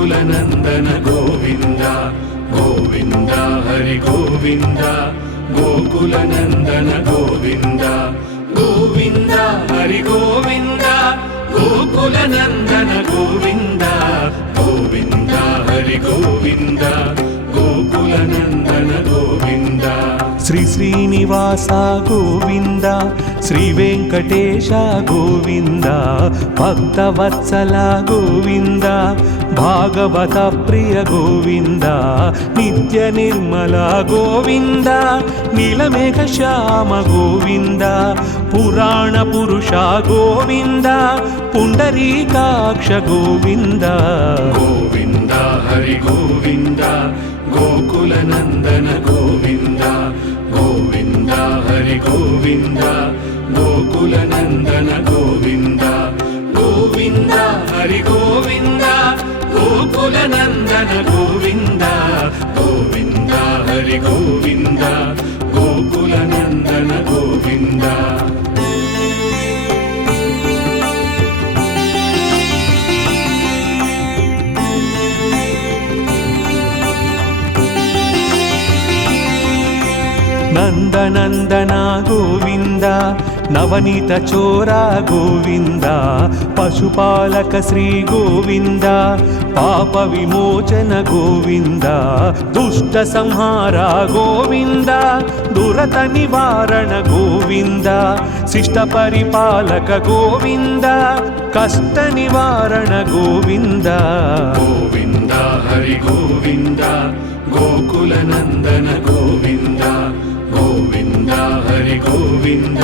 गोकुलनन्दन गोविन्द गोविन्द हरि गोविन्द गोकुलनन्दन गोविन्द गोविन्द हरि गोविन्द गोकुलनन्दन गोविन्द गोविन्द हरि गोविन्द गोकुलनन्दन गोविन्द श्री श्रीनिवास गोविन्द श्री वेंकटेश गोविन्द भक्तवत्सल गोविन्द भागवत प्रिय गोविन्द नित्य निर्मल गोविन्द नीलमेघ श्याम गोविन्द पुराण पुरुष गोविन्द पुंडरीकाक्ष गोविन्द गोविन्द हरि गोविन्द गोकुलनन्दन गोविन्द गोविन्द हरि गोविन्द गोकुलनन्दन गोविन्द गोविन्द हरि गोविन्द गोकुलनन्दन गोविन्द गोविन्द हरि गोविन्द गोकुलनन्दन गोविन्द नंदनंदन गोविंद नवनीत चोरा गोविंद पशुपालक श्री गोविंद पाप विमोचन गोविंद दुष्ट संहार गोविंद दुरत निवारण गोविंद शिष्ट परिपालक गोविंद कष्ट निवारण गोविंद गोविंद हरि गोविंद गोकुलनंदन गोविंद गोविन्द हरि गोविन्द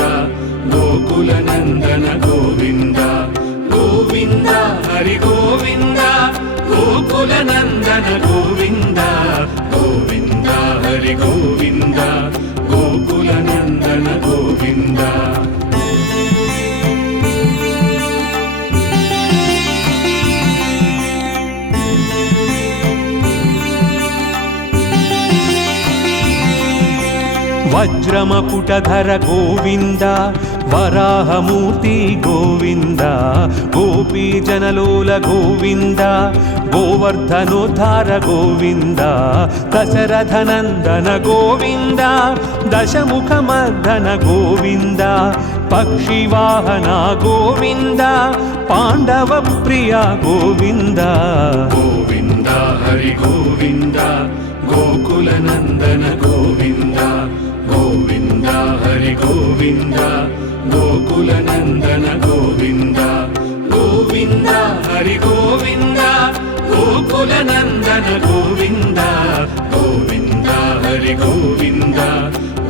गोकुलनन्दन गोविन्द गोविन्द हरि गोविन्द गोकुलनन्दन गोविन्द गोविन्द हरि गोविन्द गोकुलनन्दन गोविन्द वज्रमकुटधर गोविन्द वराहमूर्ति गोविन्द गोपीजनलोल गोविन्द गोवर्धनोद्धार गोविन्द दशरथनन्दन गोविन्द दशमुखमर्दन गोविन्द पक्षिवाहन गोविन्द पाण्डवप्रिय गोविन्द गोविन्द हरि गोविन्द गोकुलनन्दन गोविन्द गोविन्द हरि गोविन्द गोकुलनन्दन गोविन्द गोविन्द हरि गोविन्द गोकुलनन्दन गोविन्द गोविन्द हरि गोविन्द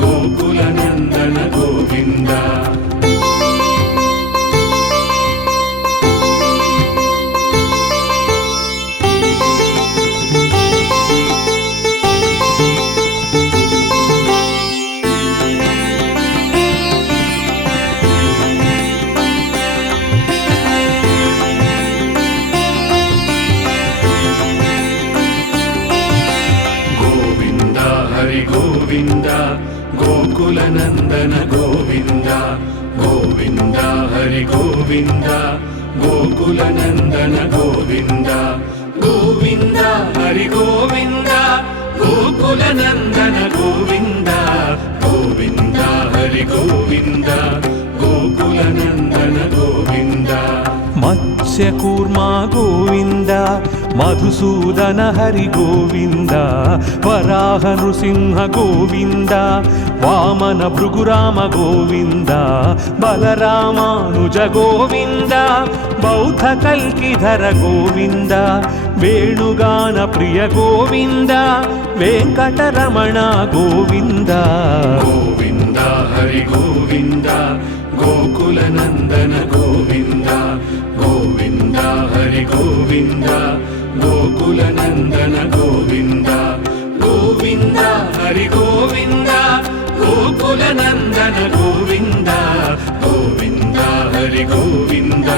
गोकुलनन्दन गोविन्द गोविन्द गोकुलनन्दन गोविन्द गोविन्द हरि गोविन्द गोकुलनन्दन गोविन्द गोविन्द हरि गोविन्द गोकुलनन्दन गोविन्द गोविन्द हरि गोविन्द गोकुलनन्दन गोविन्द मत्स्यकूर्मा गोविन्द मधुसूदन हरि गोविन्द वराह नृसिंह गोविन्द वामन भृगुराम गोविन्द बलरामानुज गोविन्द बौद्ध कल्किधर गोविन्द वेणुगान प्रिय गोविन्द वेंकटरमण गोविन्द गोविन्द हरि गोविन्द गोकुलनन्दन गोविन्द गोविन्द हरि गोविन्द गोकुलनन्दन गोविन्द गोविन्द हरि गोविन्द गोकुलनन्दन गोविन्द गोविन्द हरि गोविन्द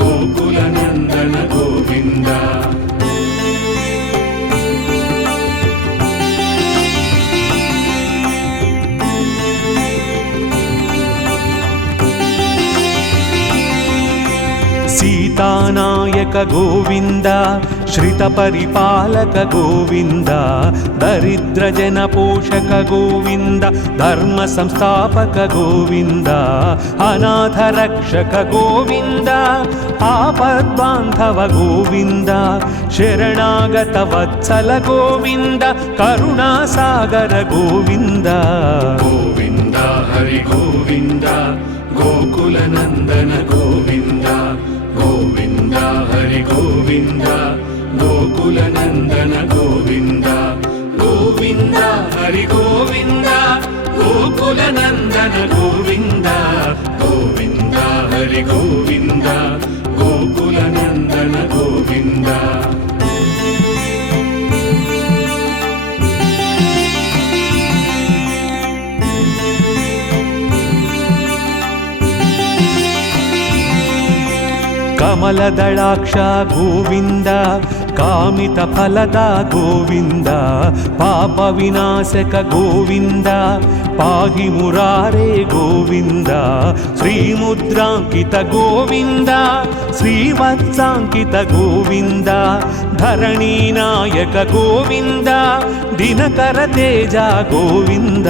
गोकुलनन्दन गोविन्द सीतानायक శ్రీనియామక గోవింద శ్రిత పరిపాలక గోవింద దరిద్ర జన పోషక గోవింద ధర్మ సంస్థాపక గోవింద అనాథ రక్షక గోవింద ఆపద్బాంధవ గోవింద శరణాగత వత్సల గోవింద కరుణాసాగర గోవింద గోవింద హరి గోవింద గోకుల నందన గోవింద గోవింద హరి గోవింద గోకుల నందన గోవింద గోవింద హరి గోవింద గోకుల నందన గోవింద గోవింద హరి గోవింద గోకుల నందన గోవింద కమలదళాక్ష గోవింద కామిత ఫలద గోవింద పాప వినాశక గోవింద పాహి మురారే గోవింద శ్రీముద్రాంకిత గోవింద శ్రీవత్సాంకిత గోవింద ధరణీనాయక గోవింద దినకర తేజ గోవింద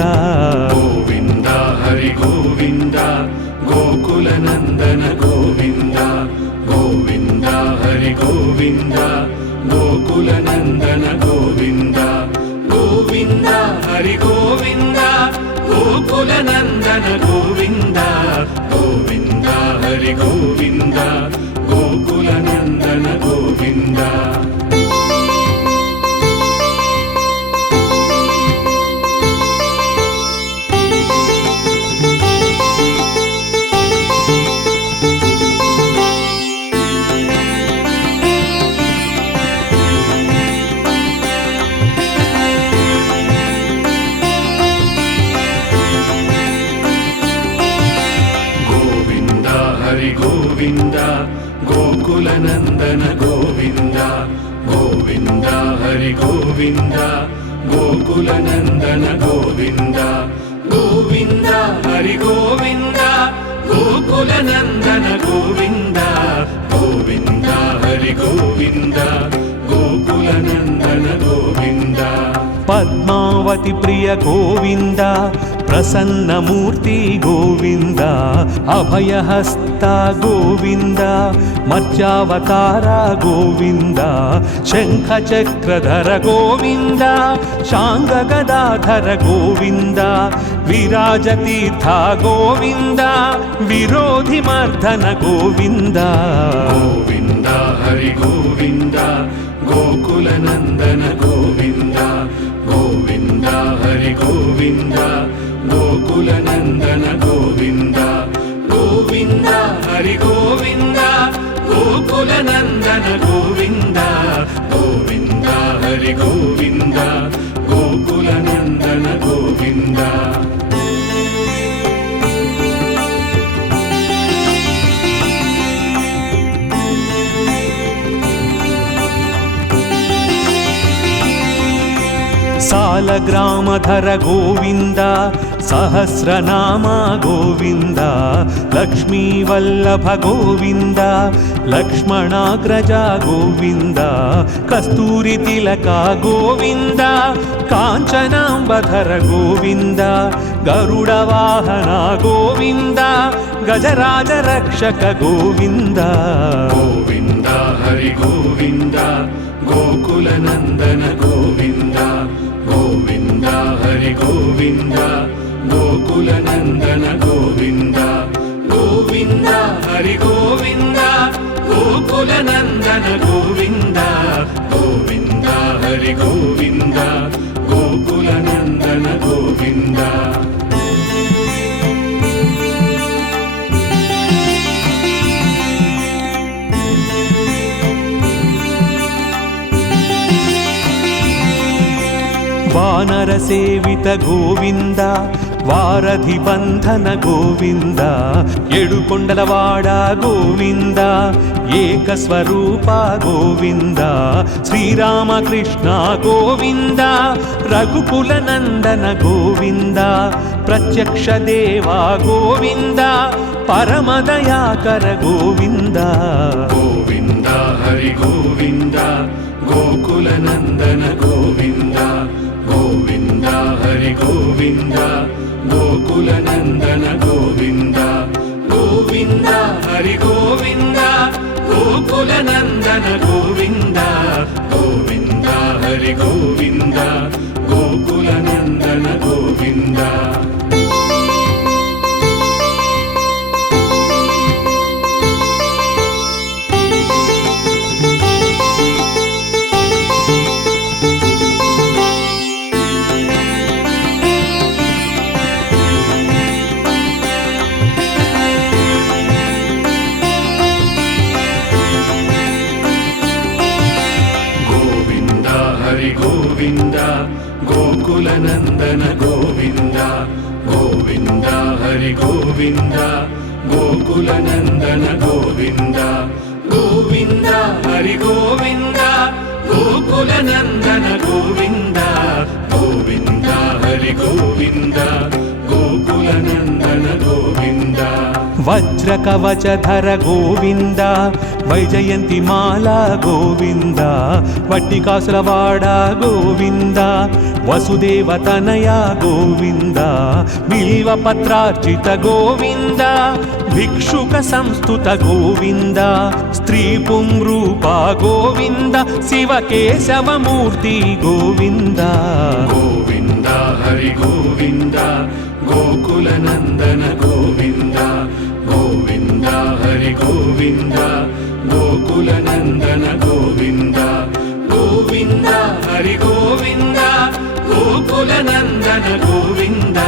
గోవింద హరి గోవింద గోకుల నందన గోవింద గోవింద హరి గోవింద గోకుల నందన గోవింద గోవింద హరి గోవింద గోకుల నందన గోవింద గోవింద హరి గోవింద గోకుల నందన గోవింద గోవింద గోకుల నందన గోవింద గోవింద హరి గోవింద గోకుల నందన గోవింద గోవింద హరి గోవింద గోకుల నందన గోవింద గోవింద హరి గోవింద గోకుల నందన గోవింద పద్మావతి ప్రియ గోవింద ప్రసన్నమూర్తి గోవింద అభయహస్త గోవింద మత్స్యావతార గోవింద శంఖ చక్రధర గోవింద శాంగ గదాధర గోవింద విరాజతీర్థ గోవింద విరోధి మర్దన గోవింద గోవింద హరి గోవింద గోకుల నందన గోవింద గోవింద హరి గోవింద గోకుల నందన గోవింద గోవింద హరి గోవింద గోకుల నందన గోవింద గోవింద హరి గోవింద గోకుల నందన గోవింద సాలగ్రామధర గోవింద సహస్రనామ గోవింద లక్ష్మీవల్లభ గోవింద లక్ష్మణాగ్రజ గోవింద కస్తూరి తిలక గోవింద కాంచనాంబధర గోవింద గరుడ వాహన గోవింద గజరాజ రక్షక గోవింద గోవింద హరి గోవింద గోకుల నందన గోవింద గోవింద హరి గోవింద గోకుల నందన గోవింద గోవింద హరి గోవింద గోకుల నందన గోవింద గోవింద హరి గోవింద గోకుల నందన గోవింద వానర సేవిత గోవింద వారధి బంధన గోవింద ఏడుకొండలవాడ గోవింద ఏకస్వరూప గోవింద శ్రీరామకృష్ణ గోవింద రఘుకుల నందన గోవింద ప్రత్యక్ష దేవా గోవింద పరమదయాకర గోవింద గోవింద హరి గోవింద గోకులనందన గోవింద గోవింద హరి గోవింద గోకులనందన గోవింద గోవింద హరి గోవింద గోకులనందన గోవింద గోవింద హరి గోవింద గోకులనందన గోవింద గోవింద గోకులనందన గోవింద గోవింద హరి గోవింద గోకులనందన గోవింద గోవింద హరి గోవింద గోకులనందన గోవింద గోవింద హరి గోవింద గోకులనందన గోవింద వజ్రకవచధర గోవింద వైజయంతి మాల గోవింద వట్టికాసులవాడ గోవింద వసుదేవ తనయ గోవింద బిల్వపత్రార్చిత గోవింద భిక్షుక సంస్థుత గోవింద స్త్రీ పుంరూప గోవింద శివకేశవమూర్తి గోవింద గోవింద హరి గోవింద గోకులనందన గోవింద గోవింద హరి గోవింద గోకులనందన గోవింద గోవింద హరి గోవింద గోకులనందన గోవింద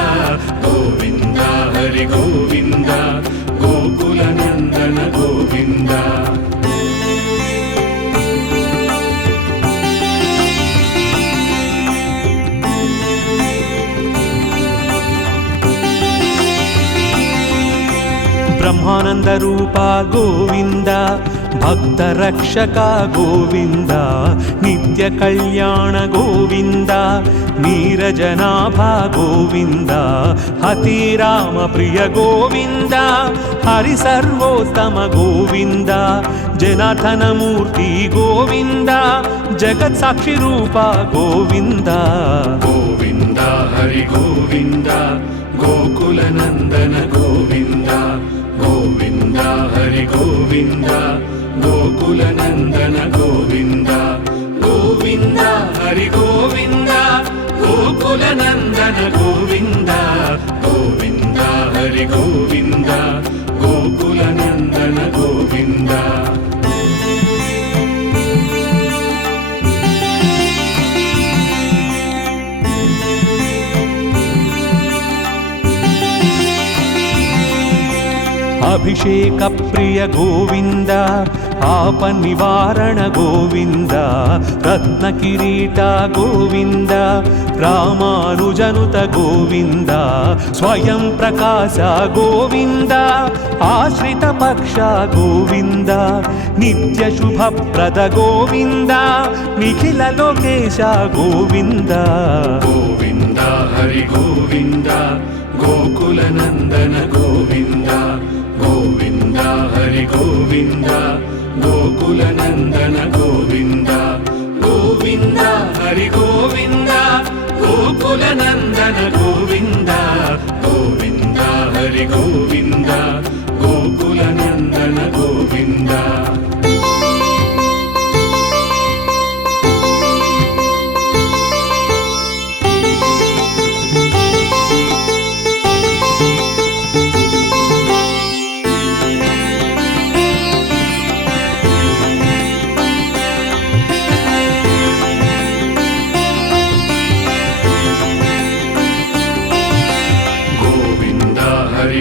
గోవింద హరి గోవింద గోకులనందన గోవింద బ్రహ్మానంద రూప గోవింద భక్త రక్షక గోవింద నిత్య కళ్యాణ గోవింద నీరజనాభ గోవింద హతిరామ ప్రియ గోవింద హరి సర్వోత్తమ గోవింద జనార్దనమూర్తి గోవింద జగత్ సాక్షి రూప గోవింద గోవింద హరి గోవింద గోకులనందన గోవింద గోవింద హరి గోవింద గోకులనందన గోవింద గోవింద హరి గోవింద గోకులనందన గోవింద గోవింద హరి గోవింద గోకులనందన గోవింద అభిషేక ప్రియ గోవింద ఆప నివారణ గోవింద రత్న కిరీట గోవింద రామానుజనుత గోవింద స్వయం ప్రకాశ గోవింద ఆశ్రిత పక్ష గోవింద నిత్య శుభప్రద గోవింద నిఖిల లోకేశ గోవింద గోవింద హరి గోవింద గోకులనందన గోవింద గోవింద హరి గోవింద గోకులనందన గోవింద గోవింద హరి గోవింద గోకులనందన గోవింద గోవింద హరి గోవింద గోకులనందన గోవింద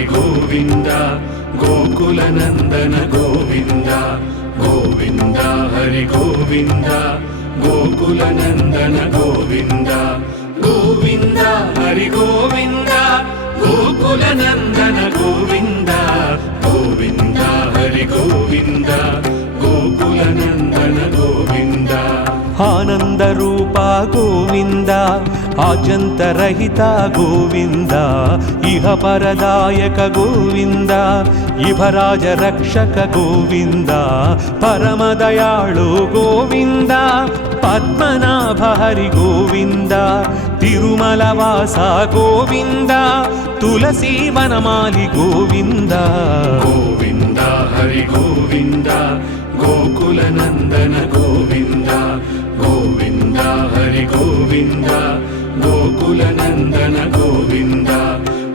గోవింద గోకులనందన గోవింద గోవింద హరి గోవింద గోకులనందన గోవింద గోవింద హరి గోవింద గోకులనందన గోవింద గోవింద హరి గోవింద గోకులనందన గోవింద ఆనందరూప గోవింద ఆద్యంతరహిత గోవింద ఇహ పరదాయక గోవింద ఇభరాజ రక్షక గోవింద పరమదయాళు గోవింద పద్మనాభ హరి గోవింద తిరుమల వాస గోవింద తులసీ వనమాలి గోవింద గోవింద హరి గోవింద గోకుల నందన గోవింద గోవింద హరి గోవింద గోకుల నందన గోవింద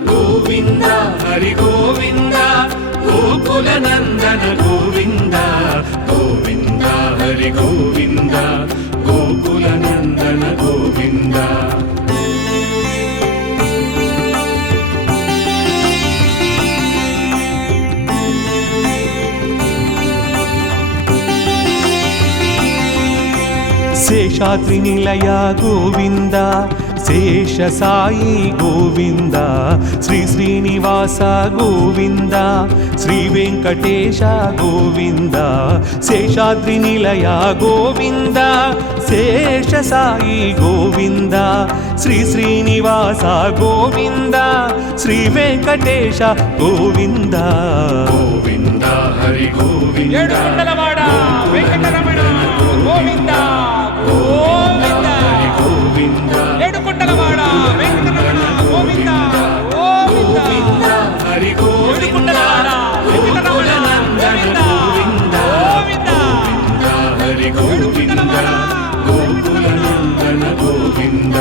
గోవింద హరి గోవింద గోకుల నందన గోవింద గోవింద హరి గోవింద గోకుల నందన గోవింద శేషాద్రి నిలయ గోవింద శేష సాయి గోవింద శ్రీ శ్రీనివాస గోవింద శ్రీ వెంకటేశ గోవింద శేషాద్రి నిలయ గోవింద శేష సాయి గోవింద శ్రీ శ్రీనివాస గోవింద శ్రీ వెంకటేశ గోవింద గోవింద హరి గోవింద ఏడుకొండలవాడ వెంకటరమణ గోవింద గోవింద హరి గోవింద ఏడుకొండలవాడ వెంకటరమణ గోవింద గోవింద హరి గోవింద గోకుల నందన గోవింద గోవింద హరి గోవింద గోకుల నందన గోవింద